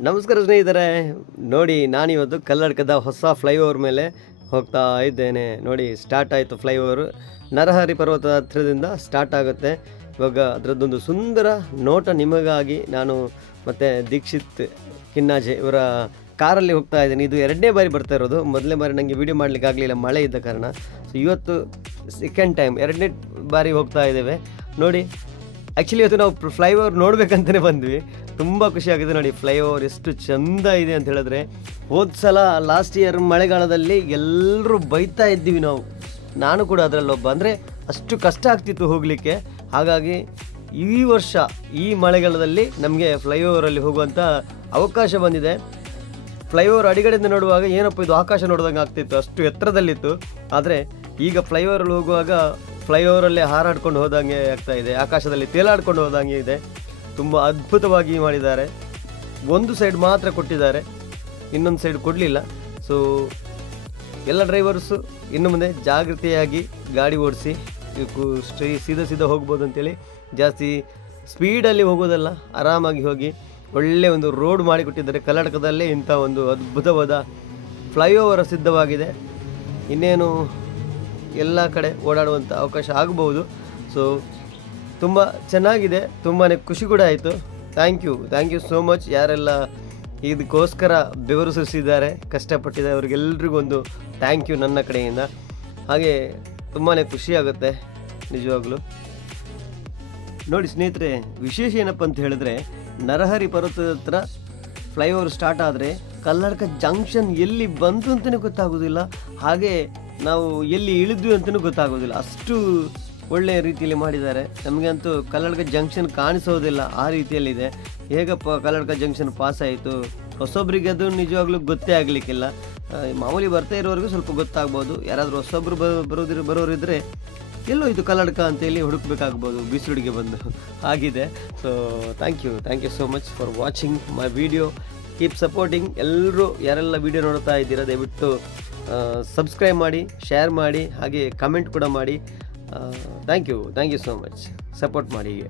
ನಮಸ್ಕಾರ ಸ್ನೇಹಿತರೆ, ನೋಡಿ ನಾನಿವತ್ತು ಕಲ್ಲಡ್ಕದ ಹೊಸ ಫ್ಲೈಓವರ್ ಮೇಲೆ ಹೋಗ್ತಾ ಇದ್ದೇನೆ. ನೋಡಿ ಸ್ಟಾರ್ಟ್ ಆಯಿತು ಫ್ಲೈಓವರ್. ನರಹರಿ ಪರ್ವತದ ಹತ್ತಿರದಿಂದ ಸ್ಟಾರ್ಟ್ ಆಗುತ್ತೆ. ಇವಾಗ ಅದರದ್ದೊಂದು ಸುಂದರ ನೋಟ ನಿಮಗಾಗಿ ನಾನು ಮತ್ತು ದೀಕ್ಷಿತ್ ಕಿನ್ನಾಜೆ ಇವರ ಕಾರಲ್ಲಿ ಹೋಗ್ತಾ ಇದ್ದೀನಿ. ಇದು ಎರಡನೇ ಬಾರಿ ಬರ್ತಾ ಇರೋದು. ಮೊದಲನೇ ಬಾರಿ ನನಗೆ ವೀಡಿಯೋ ಮಾಡಲಿಕ್ಕೆ ಆಗಲಿಲ್ಲ, ಮಳೆ ಇದ್ದ ಕಾರಣ. ಸೊ ಇವತ್ತು ಸೆಕೆಂಡ್ ಟೈಮ್, ಎರಡನೇ ಬಾರಿ ಹೋಗ್ತಾ ಇದ್ದೇವೆ. ನೋಡಿ ಆ್ಯಕ್ಚುಲಿ ಇವತ್ತು ನಾವು ಫ್ಲೈಓವರ್ ನೋಡಬೇಕಂತಲೇ ಬಂದ್ವಿ. ತುಂಬ ಖುಷಿಯಾಗಿದೆ. ನೋಡಿ ಫ್ಲೈಓವರ್ ಎಷ್ಟು ಚೆಂದ ಇದೆ ಅಂತ ಹೇಳಿದ್ರೆ, ಹೋದ ಸಲ ಲಾಸ್ಟ್ ಇಯರ್ ಮಳೆಗಾಲದಲ್ಲಿ ಎಲ್ಲರೂ ಬೈತಾ ಇದ್ದೀವಿ ನಾವು, ನಾನು ಕೂಡ ಅದರಲ್ಲೊಬ್ಬ. ಅಂದರೆ ಅಷ್ಟು ಕಷ್ಟ ಆಗ್ತಿತ್ತು ಹೋಗಲಿಕ್ಕೆ. ಹಾಗಾಗಿ ಈ ವರ್ಷ ಈ ಮಳೆಗಾಲದಲ್ಲಿ ನಮಗೆ ಫ್ಲೈಓವರಲ್ಲಿ ಹೋಗುವಂಥ ಅವಕಾಶ ಬಂದಿದೆ. ಫ್ಲೈಓವರ್ ಅಡಿಗಡೆಯಿಂದ ನೋಡುವಾಗ ಏನಪ್ಪ ಇದು ಆಕಾಶ ನೋಡಿದಂಗೆ ಆಗ್ತಿತ್ತು, ಅಷ್ಟು ಎತ್ತರದಲ್ಲಿತ್ತು. ಆದರೆ ಈಗ ಫ್ಲೈಓವರಲ್ಲಿ ಹೋಗುವಾಗ ಫ್ಲೈಓವರಲ್ಲೇ ಹಾರಾಡ್ಕೊಂಡು ಹೋದಂಗೆ ಆಗ್ತಾ ಇದೆ, ಆಕಾಶದಲ್ಲಿ ತೇಲಾಡ್ಕೊಂಡು ಹೋದಂಗೆ ಇದೆ. ತುಂಬ ಅದ್ಭುತವಾಗಿ ಮಾಡಿದ್ದಾರೆ. ಒಂದು ಸೈಡ್ ಮಾತ್ರ ಕೊಟ್ಟಿದ್ದಾರೆ, ಇನ್ನೊಂದು ಸೈಡ್ ಕೊಡಲಿಲ್ಲ. ಸೊ ಎಲ್ಲ ಡ್ರೈವರ್ಸು ಇನ್ನು ಮುಂದೆ ಜಾಗೃತಿಯಾಗಿ ಗಾಡಿ ಓಡಿಸಿ, ಸೀದಾ ಹೋಗ್ಬೋದು ಅಂತೇಳಿ. ಜಾಸ್ತಿ ಸ್ಪೀಡಲ್ಲಿ ಹೋಗೋದಲ್ಲ, ಆರಾಮಾಗಿ ಹೋಗಿ. ಒಳ್ಳೆಯ ಒಂದು ರೋಡ್ ಮಾಡಿಕೊಟ್ಟಿದ್ದಾರೆ. ಕರ್ನಾಟಕದಲ್ಲೇ ಇಂಥ ಒಂದು ಅದ್ಭುತವಾದ ಫ್ಲೈಓವರ್ ಸಿದ್ಧವಾಗಿದೆ. ಇನ್ನೇನು ಎಲ್ಲ ಕಡೆ ಓಡಾಡುವಂಥ ಅವಕಾಶ ಆಗ್ಬೋದು. ಸೊ ತುಂಬ ಚೆನ್ನಾಗಿದೆ, ತುಂಬಾ ಖುಷಿ ಕೂಡ ಆಯಿತು. Thank you so much. ಯಾರೆಲ್ಲ ಇದಕ್ಕೋಸ್ಕರ ಬೆವರು ಸುರಿಸಿದ್ದಾರೆ, ಕಷ್ಟಪಟ್ಟಿದ್ದಾರೆ, ಅವ್ರಿಗೆಲ್ರಿಗೂ ಒಂದು ಥ್ಯಾಂಕ್ ಯು ನನ್ನ ಕಡೆಯಿಂದ. ಹಾಗೆ ತುಂಬಾ ಖುಷಿಯಾಗುತ್ತೆ ನಿಜವಾಗ್ಲೂ. ನೋಡಿ ಸ್ನೇಹಿತರೆ, ವಿಶೇಷ ಏನಪ್ಪ ಅಂತ ಹೇಳಿದ್ರೆ, ನರಹರಿ ಪರ್ವತದ ಹತ್ರ ಫ್ಲೈಓವರ್ ಸ್ಟಾರ್ಟ್ ಆದರೆ ಕಲ್ಲಡ್ಕ ಜಂಕ್ಷನ್ ಎಲ್ಲಿ ಬಂತು ಅಂತಲೇ ಗೊತ್ತಾಗೋದಿಲ್ಲ, ಹಾಗೆ ನಾವು ಎಲ್ಲಿ ಇಳಿದ್ವಿ ಅಂತಲೂ ಗೊತ್ತಾಗೋದಿಲ್ಲ. ಅಷ್ಟು ಒಳ್ಳೆಯ ರೀತಿಯಲ್ಲಿ ಮಾಡಿದ್ದಾರೆ. ನಮಗಂತೂ ಕಲ್ಲಡ್ಕ ಜಂಕ್ಷನ್ ಕಾಣಿಸೋದಿಲ್ಲ, ಆ ರೀತಿಯಲ್ಲಿದೆ. ಹೇಗಪ್ಪ ಕಲ್ಲಡ್ಕ ಜಂಕ್ಷನ್ ಪಾಸ್ ಆಯಿತು, ಹೊಸೊಬ್ಬರಿಗೆ ಅದು ನಿಜವಾಗ್ಲೂ ಗೊತ್ತೇ ಆಗಲಿಕ್ಕಿಲ್ಲ. ಮಾಮೂಲಿ ಬರ್ತಾ ಇರೋರಿಗೂ ಸ್ವಲ್ಪ ಗೊತ್ತಾಗ್ಬೋದು. ಯಾರಾದರೂ ಹೊಸೊಬ್ಬರು ಬರೋರಿದ್ದರೆ ಎಲ್ಲೋ ಇದು ಕಲ್ಲಡ್ಕ ಅಂತೇಳಿ ಹುಡುಕ್ಬೇಕಾಗ್ಬೋದು ಬೀಸುಡಿಗೆ ಬಂದು, ಆಗಿದೆ. So thank you so much for watching my video. Keep supporting. ಎಲ್ಲರೂ ಯಾರೆಲ್ಲ ವಿಡಿಯೋ ನೋಡ್ತಾ ಇದ್ದೀರಾ ದಯವಿಟ್ಟು ಸಬ್ಸ್ಕ್ರೈಬ್ ಮಾಡಿ, ಶೇರ್ ಮಾಡಿ, ಹಾಗೆ ಕಮೆಂಟ್ ಕೂಡ ಮಾಡಿ. Thank you so much. Support ಮಾಡಿ ಹೀಗೆ.